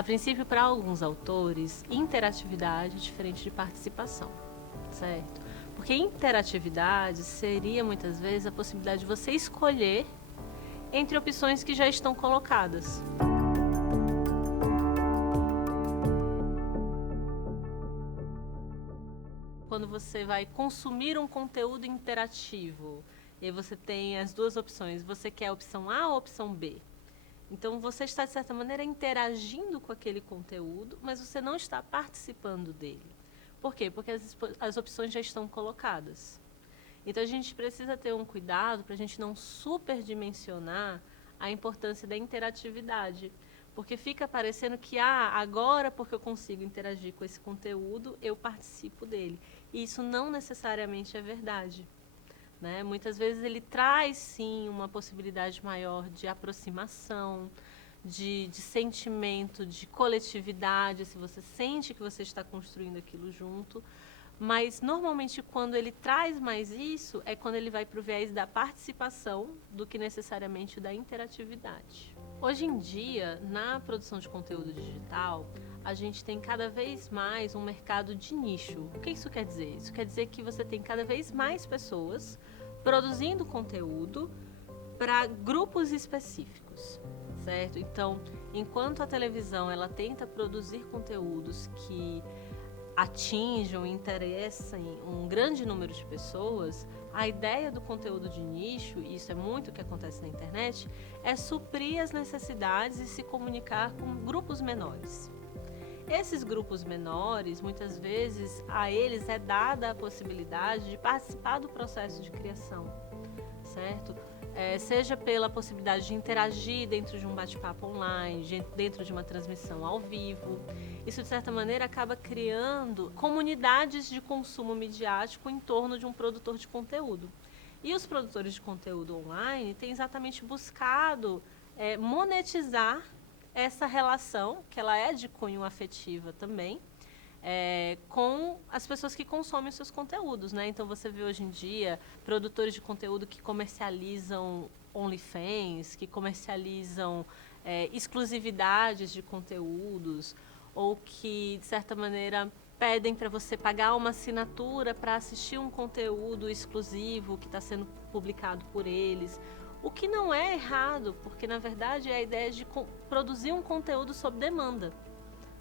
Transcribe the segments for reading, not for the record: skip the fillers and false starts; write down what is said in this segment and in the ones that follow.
A princípio, para alguns autores, interatividade é diferente de participação, certo? Porque interatividade seria, muitas vezes, a possibilidade de você escolher entre opções que já estão colocadas. Quando você vai consumir um conteúdo interativo, e aí você tem as duas opções, você quer a opção A ou a opção B? Então você está, de certa maneira, interagindo com aquele conteúdo, mas você não está participando dele. Por quê? Porque as opções já estão colocadas. Então a gente precisa ter um cuidado para a gente não superdimensionar a importância da interatividade. Porque fica parecendo que, agora porque eu consigo interagir com esse conteúdo, eu participo dele. E isso não necessariamente é verdade. Né? Muitas vezes ele traz, sim, uma possibilidade maior de aproximação, de sentimento, de coletividade, se você sente que você está construindo aquilo junto. Mas, normalmente, quando ele traz mais isso, é quando ele vai para o viés da participação do que necessariamente da interatividade. Hoje em dia, na produção de conteúdo digital, a gente tem cada vez mais um mercado de nicho. O que isso quer dizer? Isso quer dizer que você tem cada vez mais pessoas produzindo conteúdo para grupos específicos, certo? Então, enquanto a televisão ela tenta produzir conteúdos que atinjam, interessem um grande número de pessoas, a ideia do conteúdo de nicho, e isso é muito o que acontece na internet, é suprir as necessidades e se comunicar com grupos menores. Esses grupos menores, muitas vezes, a eles é dada a possibilidade de participar do processo de criação, certo? Seja pela possibilidade de interagir dentro de um bate-papo online, dentro de uma transmissão ao vivo. Isso, de certa maneira, acaba criando comunidades de consumo midiático em torno de um produtor de conteúdo. E os produtores de conteúdo online têm exatamente buscado monetizar essa relação, que ela é de cunho afetiva também, com as pessoas que consomem os seus conteúdos, né? Então você vê hoje em dia produtores de conteúdo que comercializam OnlyFans, que comercializam exclusividades de conteúdos, ou que, de certa maneira, pedem para você pagar uma assinatura para assistir um conteúdo exclusivo que está sendo publicado por eles. O que não é errado, porque na verdade é a ideia de produzir um conteúdo sob demanda.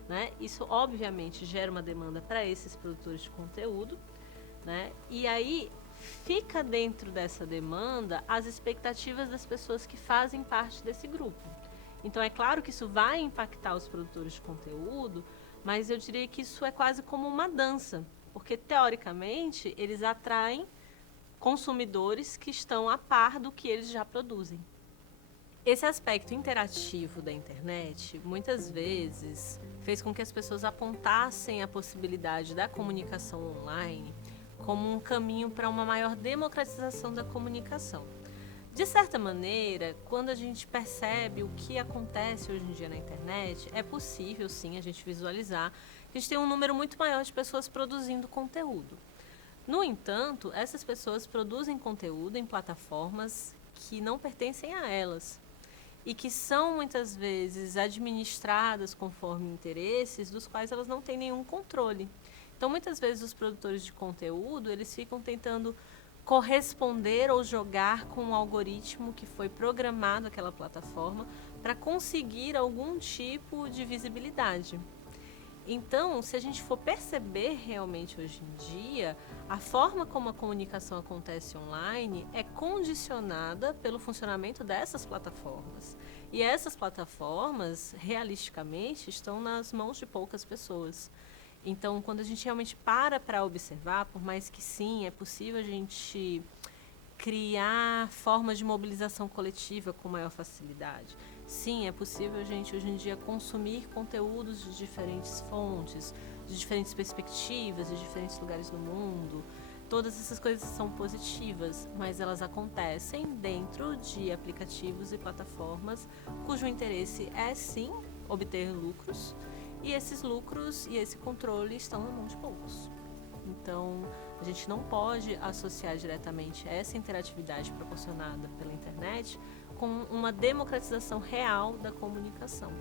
Né? Isso obviamente gera uma demanda para esses produtores de conteúdo, né? E aí fica dentro dessa demanda as expectativas das pessoas que fazem parte desse grupo. Então é claro que isso vai impactar os produtores de conteúdo, mas eu diria que isso é quase como uma dança, porque teoricamente eles atraem consumidores que estão a par do que eles já produzem. Esse aspecto interativo da internet, muitas vezes, fez com que as pessoas apontassem a possibilidade da comunicação online como um caminho para uma maior democratização da comunicação. De certa maneira, quando a gente percebe o que acontece hoje em dia na internet, é possível, sim, a gente visualizar que a gente tem um número muito maior de pessoas produzindo conteúdo. No entanto, essas pessoas produzem conteúdo em plataformas que não pertencem a elas e que são muitas vezes administradas conforme interesses dos quais elas não têm nenhum controle. Então, muitas vezes os produtores de conteúdo, eles ficam tentando corresponder ou jogar com um algoritmo que foi programado naquela plataforma para conseguir algum tipo de visibilidade. Então, se a gente for perceber realmente hoje em dia, a forma como a comunicação acontece online é condicionada pelo funcionamento dessas plataformas. E essas plataformas, realisticamente, estão nas mãos de poucas pessoas. Então, quando a gente realmente para observar, por mais que sim, é possível a gente criar formas de mobilização coletiva com maior facilidade. Sim, é possível a gente hoje em dia consumir conteúdos de diferentes fontes, de diferentes perspectivas, de diferentes lugares do mundo. Todas essas coisas são positivas, mas elas acontecem dentro de aplicativos e plataformas cujo interesse é sim obter lucros, e esses lucros e esse controle estão na mão de poucos. Então, a gente não pode associar diretamente essa interatividade proporcionada pela internet com uma democratização real da comunicação.